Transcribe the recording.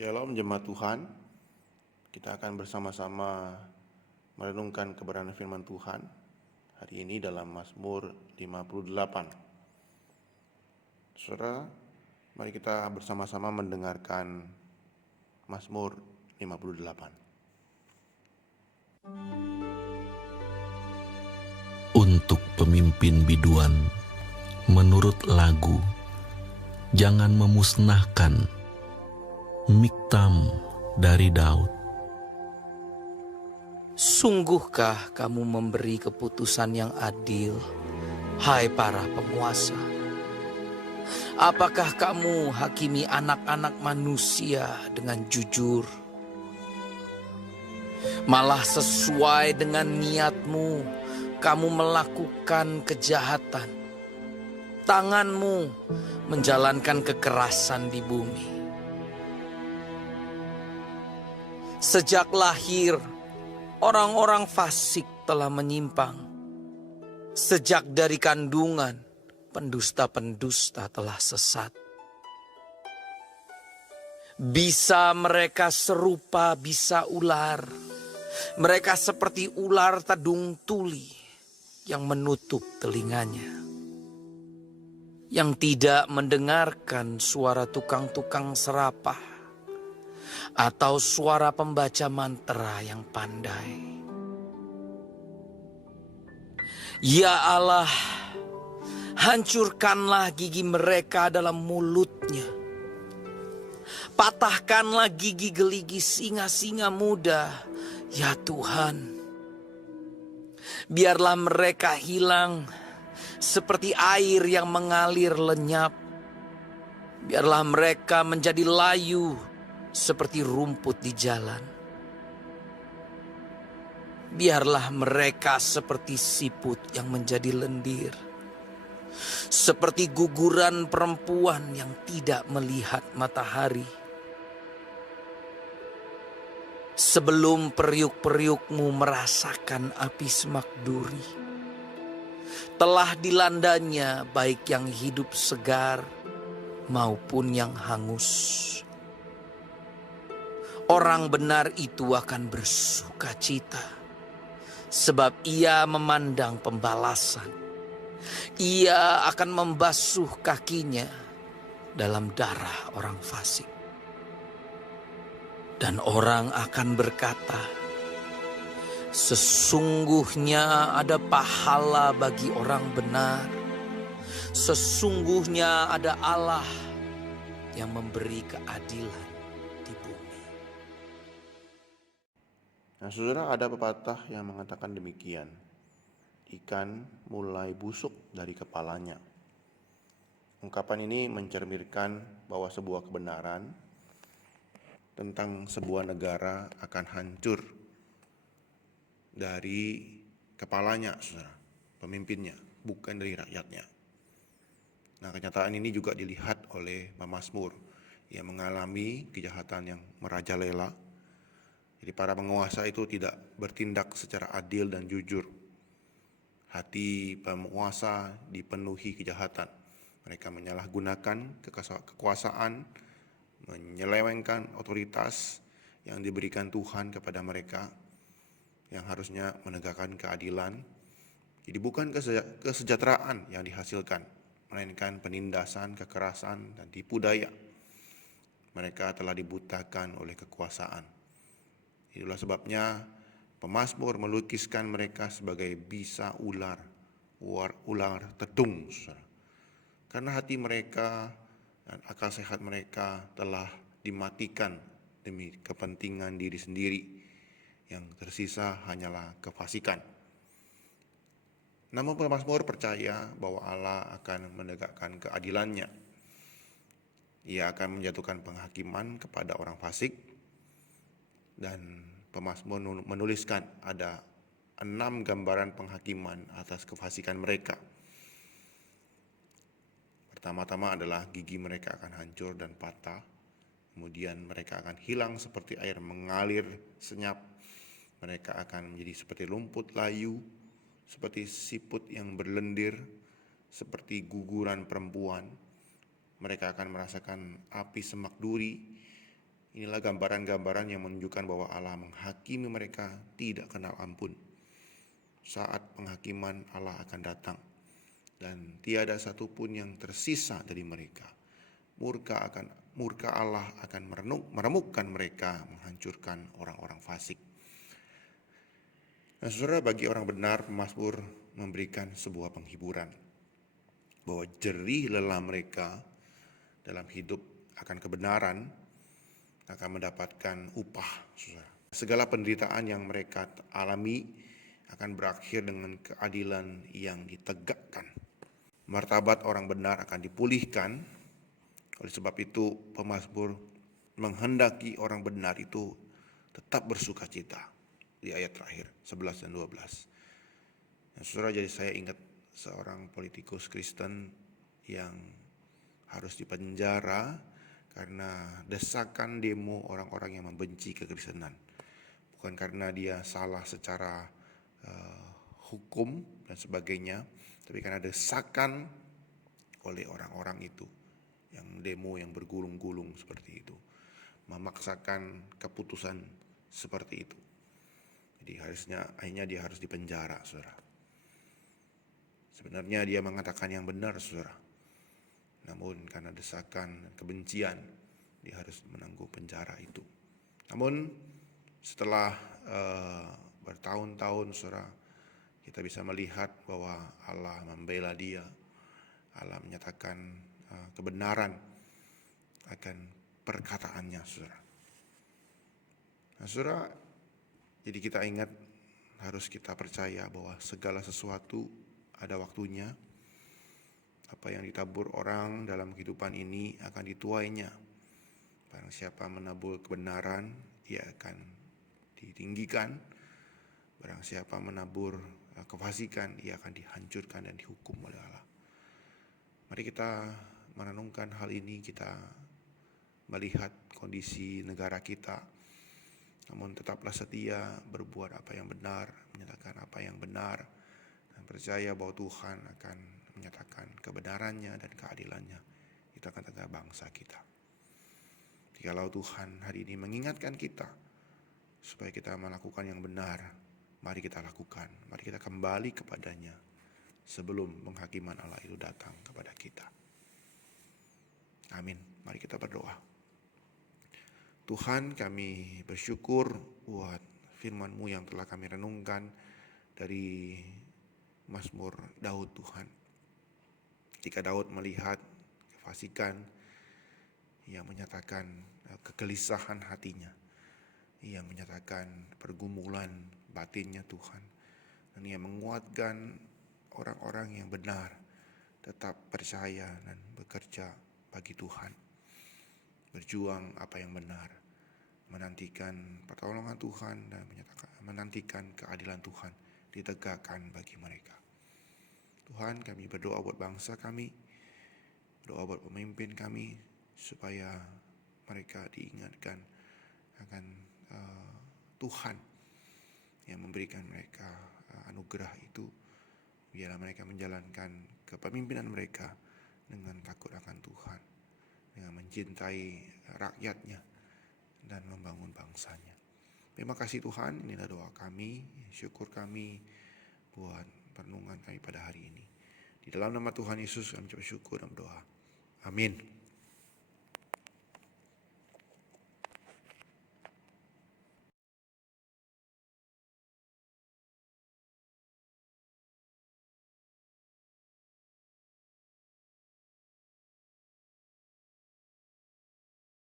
Shalom jemaat Tuhan, kita akan bersama-sama merenungkan kebenaran firman Tuhan hari ini dalam Mazmur 58. Saudara, mari kita bersama-sama mendengarkan Mazmur 58. Untuk pemimpin biduan, menurut lagu, jangan memusnahkan Miktam dari Daud. Sungguhkah kamu memberi keputusan yang adil, hai para penguasa? Apakah kamu hakimi anak-anak manusia dengan jujur? Malah sesuai dengan niatmu, kamu melakukan kejahatan. Tanganmu menjalankan kekerasan di bumi. Sejak lahir, orang-orang fasik telah menyimpang. Sejak dari kandungan, pendusta-pendusta telah sesat. Bisa mereka serupa bisa ular. Mereka seperti ular tedung tuli yang menutup telinganya. Yang tidak mendengarkan suara tukang-tukang serapah atau suara pembaca mantra yang pandai. Ya Allah, hancurkanlah gigi mereka dalam mulutnya. Patahkanlah gigi geligi singa-singa muda, ya Tuhan. Biarlah mereka hilang seperti air yang mengalir lenyap. Biarlah mereka menjadi layu seperti rumput di jalan. Biarlah mereka seperti siput yang menjadi lendir. Seperti guguran perempuan yang tidak melihat matahari. Sebelum periuk-periukmu merasakan api semak duri, telah dilandanya baik yang hidup segar maupun yang hangus. Orang benar itu akan bersuka cita, sebab ia memandang pembalasan. Ia akan membasuh kakinya dalam darah orang fasik. Dan orang akan berkata, sesungguhnya ada pahala bagi orang benar. Sesungguhnya ada Allah yang memberi keadilan di bumi. Nah, saudara, ada pepatah yang mengatakan demikian. Ikan mulai busuk dari kepalanya. Ungkapan ini mencerminkan bahwa sebuah kebenaran tentang sebuah negara akan hancur dari kepalanya, saudara, pemimpinnya, bukan dari rakyatnya. Nah, kenyataan ini juga dilihat oleh pemazmur yang mengalami kejahatan yang merajalela. Jadi para penguasa itu tidak bertindak secara adil dan jujur. Hati penguasa dipenuhi kejahatan. Mereka menyalahgunakan kekuasaan, menyelewengkan otoritas yang diberikan Tuhan kepada mereka yang harusnya menegakkan keadilan. Jadi bukan kesejahteraan yang dihasilkan, melainkan penindasan, kekerasan, dan tipu daya. Mereka telah dibutakan oleh kekuasaan. Itulah sebabnya pemazmur melukiskan mereka sebagai bisa ular tedung. Karena hati mereka dan akal sehat mereka telah dimatikan demi kepentingan diri sendiri. Yang tersisa hanyalah kefasikan. Namun pemazmur percaya bahwa Allah akan menegakkan keadilannya. Ia akan menjatuhkan penghakiman kepada orang fasik. Dan pemazmur menuliskan ada 6 gambaran penghakiman atas kefasikan mereka. Pertama-tama adalah gigi mereka akan hancur dan patah. Kemudian mereka akan hilang seperti air mengalir senyap. Mereka akan menjadi seperti rumput layu, seperti siput yang berlendir, seperti guguran perempuan. Mereka akan merasakan api semak duri, Inilah gambaran-gambaran yang menunjukkan bahwa Allah menghakimi mereka tidak kenal ampun. Saat penghakiman Allah akan datang, dan tiada satupun yang tersisa dari mereka. Murka Allah akan meremukkan mereka, menghancurkan orang-orang fasik. Nah, saudara, bagi orang benar, Mazmur memberikan sebuah penghiburan bahwa jerih lelah mereka dalam hidup akan kebenaran akan mendapatkan upah, saudara. Segala penderitaan yang mereka alami akan berakhir dengan keadilan yang ditegakkan. Martabat orang benar akan dipulihkan. Oleh sebab itu, pemazmur menghendaki orang benar itu tetap bersuka cita. Di ayat terakhir 11 dan 12. Nah, saudara, jadi saya ingat seorang politikus Kristen yang harus dipenjara karena desakan demo orang-orang yang membenci kekristenan. Bukan karena dia salah secara hukum dan sebagainya, tapi karena desakan oleh orang-orang itu yang demo, yang bergulung-gulung seperti itu, memaksakan keputusan seperti itu. Jadi akhirnya dia harus dipenjara, saudara. Sebenarnya dia mengatakan yang benar, saudara. Namun karena desakan dan kebencian, dia harus menanggung penjara itu. Namun setelah bertahun-tahun, saudara, kita bisa melihat bahwa Allah membela dia. Allah menyatakan kebenaran akan perkataannya, saudara. Nah, saudara, jadi kita ingat, harus kita percaya bahwa segala sesuatu ada waktunya. Apa yang ditabur orang dalam kehidupan ini akan dituainya. Barang siapa menabur kebenaran, ia akan ditinggikan. Barang siapa menabur kefasikan, ia akan dihancurkan dan dihukum oleh Allah. Mari kita merenungkan hal ini, kita melihat kondisi negara kita. Namun tetaplah setia berbuat apa yang benar, menyatakan apa yang benar, dan percaya bahwa Tuhan akan menyatakan kebenarannya dan keadilannya di tengah-tengah bangsa kita. Jikalau Tuhan hari ini mengingatkan kita supaya kita melakukan yang benar, mari kita lakukan, mari kita kembali kepadanya sebelum penghakiman Allah itu datang kepada kita. Amin. Mari kita berdoa. Tuhan, kami bersyukur buat firman-Mu yang telah kami renungkan dari Mazmur Daud, Tuhan. Jika Daud melihat kefasikan, ia menyatakan kegelisahan hatinya, ia menyatakan pergumulan batinnya, Tuhan. Dan ia menguatkan orang-orang yang benar tetap percaya dan bekerja bagi Tuhan, berjuang apa yang benar, menantikan pertolongan Tuhan dan menantikan keadilan Tuhan ditegakkan bagi mereka. Tuhan, kami berdoa buat bangsa kami, berdoa buat pemimpin kami, supaya mereka diingatkan akan Tuhan yang memberikan mereka anugerah itu. Biarlah mereka menjalankan kepemimpinan mereka dengan takut akan Tuhan, dengan mencintai rakyatnya dan membangun bangsanya. Terima kasih Tuhan, inilah doa kami, syukur kami buat renungan kami pada hari ini. Di dalam nama Tuhan Yesus kami ucap syukur dan berdoa. Amin.